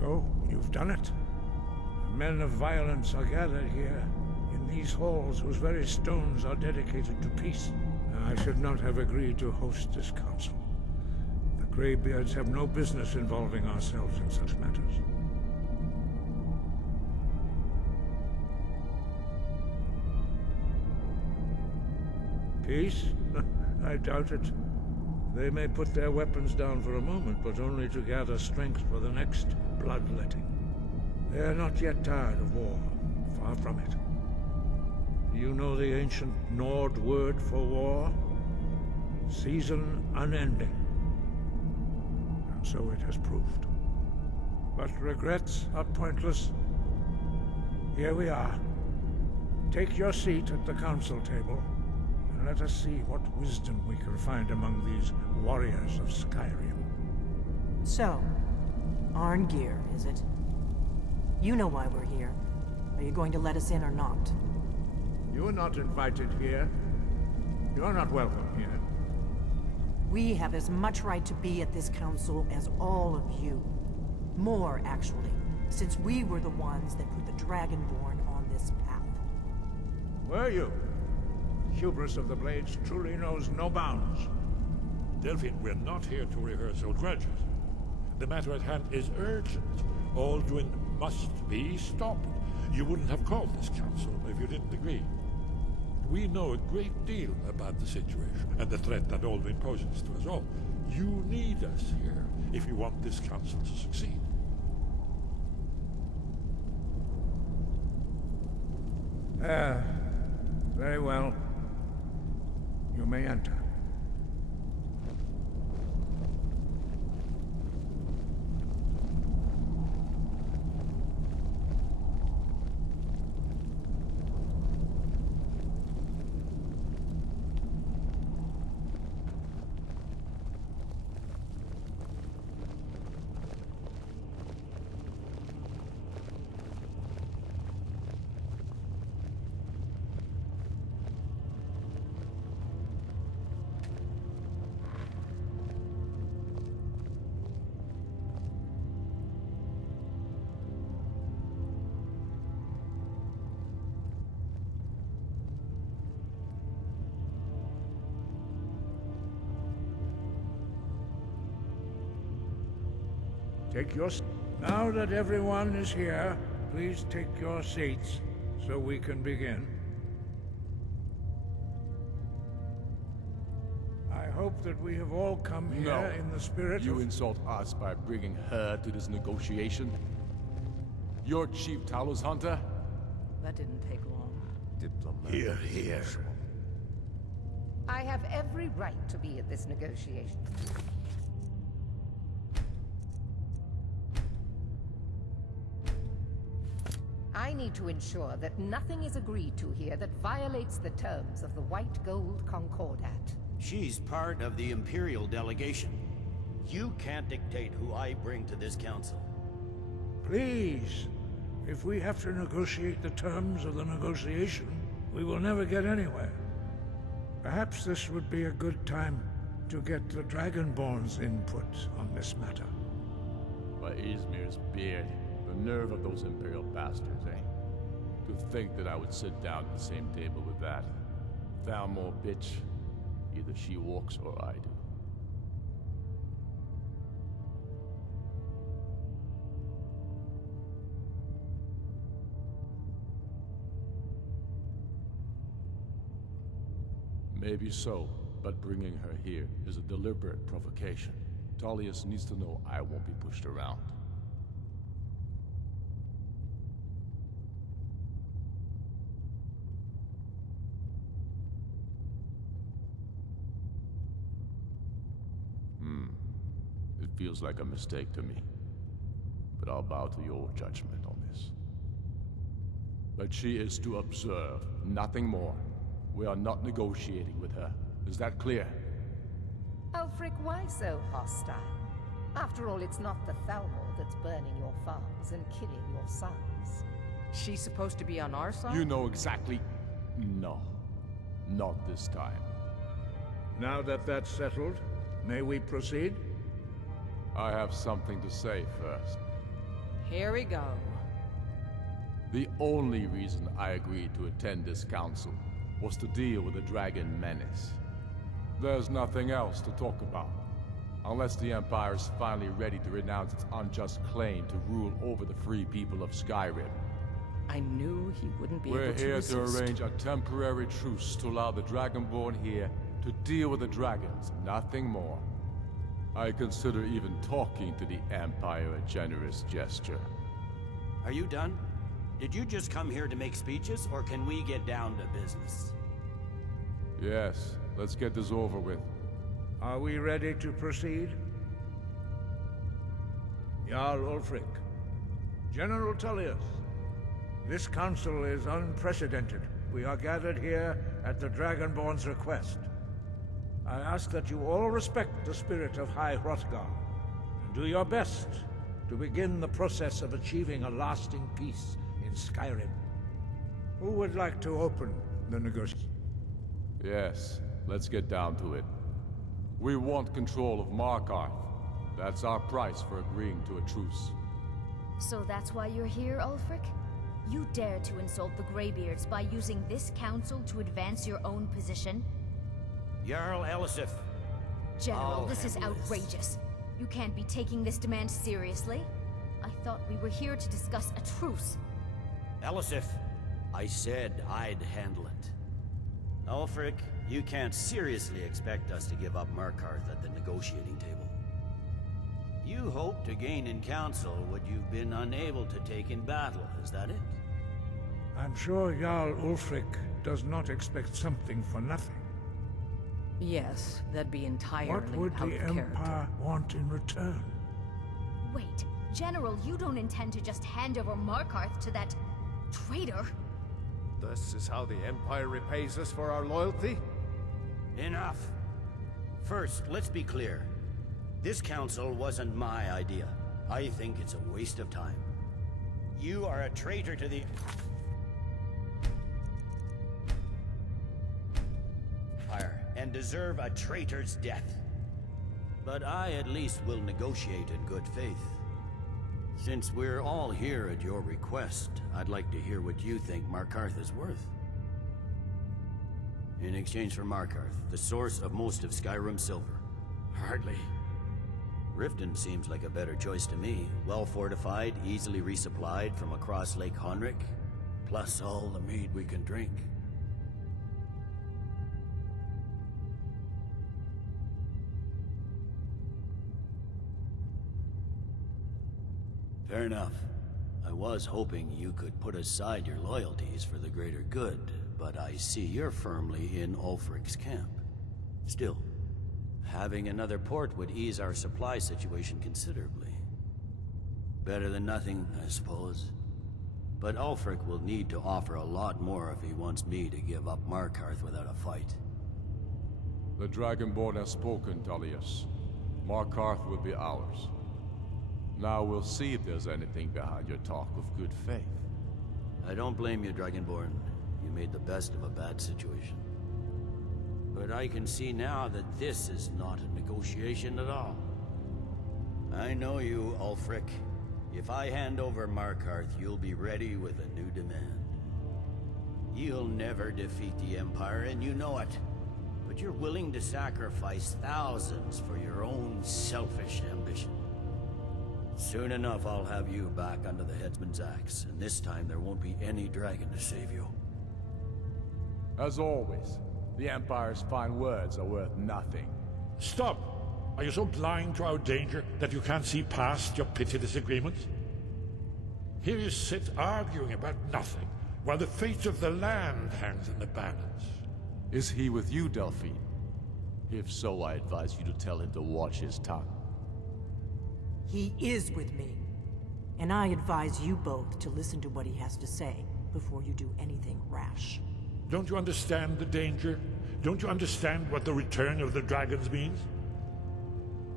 So, you've done it. The men of violence are gathered here, in these halls whose very stones are dedicated to peace. I should not have agreed to host this council. The Greybeards have no business involving ourselves in such matters. Peace? I doubt it. They may put their weapons down for a moment, but only to gather strength for the next bloodletting. They are not yet tired of war. Far from it. Do you know the ancient Nord word for war? Season unending. And so it has proved. But regrets are pointless. Here we are. Take your seat at the council table, and let us see what wisdom we can find among these warriors of Skyrim. So, Arngeir, is it? You know why we're here. Are you going to let us in or not? You're not invited here. You're not welcome here. We have as much right to be at this council as all of you. More, actually, since we were the ones that put the Dragonborn on this path. Were you? Hubris of the Blades truly knows no bounds. Delphine, we're not here to rehearse old grudges. The matter at hand is urgent. Alduin must be stopped. You wouldn't have called this council if you didn't agree. We know a great deal about the situation and the threat that Alduin poses to us all. You need us here if you want this council to succeed. Very well. You may enter. Now that everyone is here, please take your seats so we can begin. I hope that we have all come here in the spirit You insult us by bringing her to this negotiation? You're Chief Talos Hunter? That didn't take long. Here, here. I have every right to be at this negotiation. I need to ensure that nothing is agreed to here that violates the terms of the White Gold Concordat. She's part of the Imperial delegation. You can't dictate who I bring to this council. Please, if we have to negotiate the terms of the negotiation, we will never get anywhere. Perhaps this would be a good time to get the Dragonborn's input on this matter. By Izmir's beard. The nerve of those Imperial bastards, eh? To think that I would sit down at the same table with that. Thalmor bitch. Either she walks or I do. Maybe so, but bringing her here is a deliberate provocation. Tullius needs to know I won't be pushed around. It feels like a mistake to me, but I'll bow to your judgment on this. But she is to observe, nothing more. We are not negotiating with her. Is that clear? Ulfric, why so hostile? After all, it's not the Thalmor that's burning your farms and killing your sons. She's supposed to be on our side? You know exactly... No. Not this time. Now that that's settled, may we proceed? I have something to say first. Here we go. The only reason I agreed to attend this council was to deal with the dragon menace. There's nothing else to talk about. Unless the Empire is finally ready to renounce its unjust claim to rule over the free people of Skyrim. I knew he wouldn't be We're able to here resist. to arrange a temporary truce to allow the Dragonborn here to deal with the dragons, nothing more. I consider even talking to the Empire a generous gesture. Are you done? Did you just come here to make speeches, or can we get down to business? Yes, let's get this over with. Are we ready to proceed? Jarl Ulfric, General Tullius, this council is unprecedented. We are gathered here at the Dragonborn's request. I ask that you all respect the spirit of High Hrothgar, and do your best to begin the process of achieving a lasting peace in Skyrim. Who would like to open the negotiations? Yes, let's get down to it. We want control of Markarth. That's our price for agreeing to a truce. So that's why you're here, Ulfric? You dare to insult the Greybeards by using this council to advance your own position? Jarl Elisif. General, I'll this is handle this. outrageous. You can't be taking this demand seriously. I thought we were here to discuss a truce. Elisif, I said I'd handle it. Ulfric, you can't seriously expect us to give up Markarth at the negotiating table. You hoped to gain in council what you've been unable to take in battle, is that it? I'm sure Jarl Ulfric does not expect something for nothing. Yes, that'd be entirely What would out the of character. Empire want in return? Wait, General, you don't intend to just hand over Markarth to that traitor? This is how the Empire repays us for our loyalty? Enough. First, let's be clear. This council wasn't my idea. I think it's a waste of time. You are a traitor to the Empire and deserve a traitor's death. But I at least will negotiate in good faith. Since we're all here at your request, I'd like to hear what you think Markarth is worth. In exchange for Markarth, the source of most of Skyrim's silver. Hardly. Riften seems like a better choice to me. Well fortified, easily resupplied from across Lake Honric, plus all the mead we can drink. Fair enough. I was hoping you could put aside your loyalties for the greater good, but I see you're firmly in Ulfric's camp. Still, having another port would ease our supply situation considerably. Better than nothing, I suppose. But Ulfric will need to offer a lot more if he wants me to give up Markarth without a fight. The Dragonborn has spoken, Tullius. Markarth will be ours. Now we'll see if there's anything behind your talk of good faith. I don't blame you, Dragonborn. You made the best of a bad situation. But I can see now that this is not a negotiation at all. I know you, Ulfric. If I hand over Markarth, you'll be ready with a new demand. You'll never defeat the Empire, and you know it. But you're willing to sacrifice thousands for your own selfish ambition. Soon enough, I'll have you back under the headsman's axe, and this time there won't be any dragon to save you. As always, the Empire's fine words are worth nothing. Stop! Are you so blind to our danger that you can't see past your petty disagreements? Here you sit arguing about nothing, while the fate of the land hangs in the balance. Is he with you, Delphine? If so, I advise you to tell him to watch his tongue. He is with me. And I advise you both to listen to what he has to say before you do anything rash. Don't you understand the danger? Don't you understand what the return of the dragons means?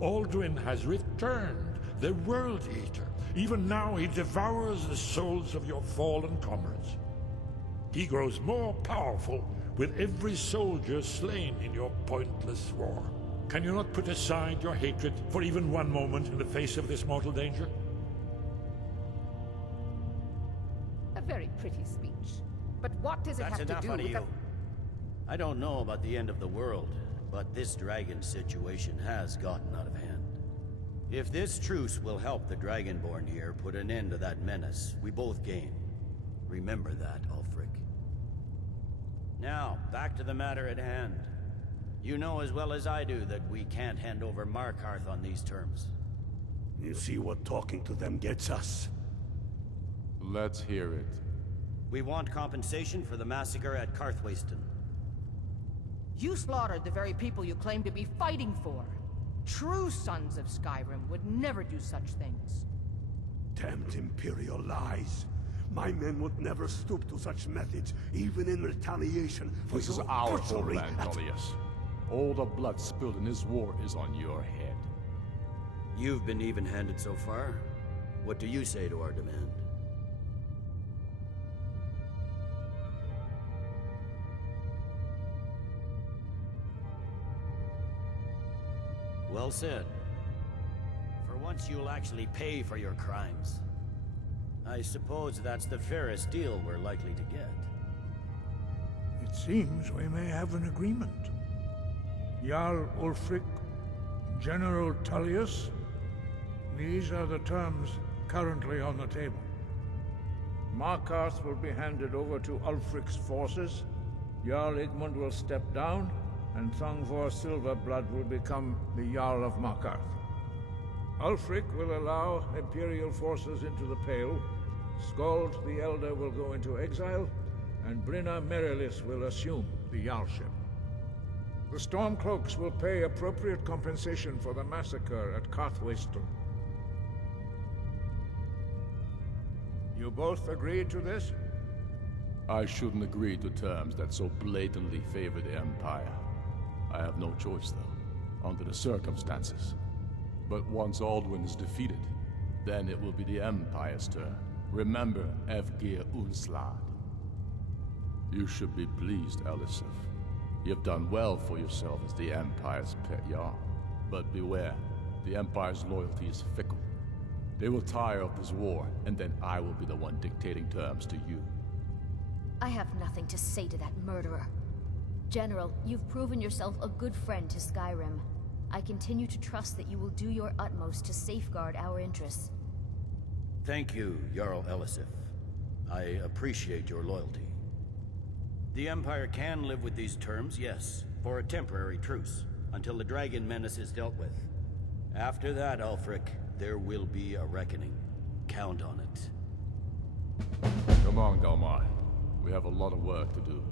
Alduin has returned, the World Eater. Even now he devours the souls of your fallen comrades. He grows more powerful with every soldier slain in your pointless war. Can you not put aside your hatred for even one moment in the face of this mortal danger? very pretty speech. But what does it That's have to enough do out of with you. the... I don't know about the end of the world, but this dragon situation has gotten out of hand. If this truce will help the Dragonborn here put an end to that menace, we both gain. Remember that, Ulfric. Now, back to the matter at hand. You know as well as I do that we can't hand over Markarth on these terms. You see what talking to them gets us? Let's hear it. We want compensation for the massacre at Karthwasten. You slaughtered the very people you claim to be fighting for. True sons of Skyrim would never do such things. Damned Imperial lies. My men would never stoop to such methods, even in retaliation for This is your our butchery homeland, at- Tullius. All the blood spilled in this war is on your head. You've been even-handed so far. What do you say to our demand? Well said. For once you'll actually pay for your crimes. I suppose that's the fairest deal we're likely to get. It seems we may have an agreement. Jarl Ulfric, General Tullius, these are the terms currently on the table. Markarth will be handed over to Ulfric's forces, Jarl Igmund will step down, and Thongvor Silverblood will become the Jarl of Markarth. Ulfric will allow Imperial forces into the Pale, Skald the Elder will go into exile, and Brynna Merilis will assume the Jarlship. The Stormcloaks will pay appropriate compensation for the massacre at Karthwasten. You both agreed to this? I shouldn't agree to terms that so blatantly favor the Empire. I have no choice, though, under the circumstances. But once Alduin is defeated, then it will be the Empire's turn. Remember Evgir Ulslad. You should be pleased, Elisif. You've done well for yourself as the Empire's pet Jarl. But beware, the Empire's loyalty is fickle. They will tire of this war, and then I will be the one dictating terms to you. I have nothing to say to that murderer. General, you've proven yourself a good friend to Skyrim. I continue to trust that you will do your utmost to safeguard our interests. Thank you, Jarl Elisif. I appreciate your loyalty. The Empire can live with these terms, yes, for a temporary truce, until the dragon menace is dealt with. After that, Ulfric, there will be a reckoning. Count on it. Come on, Dalmar. We have a lot of work to do.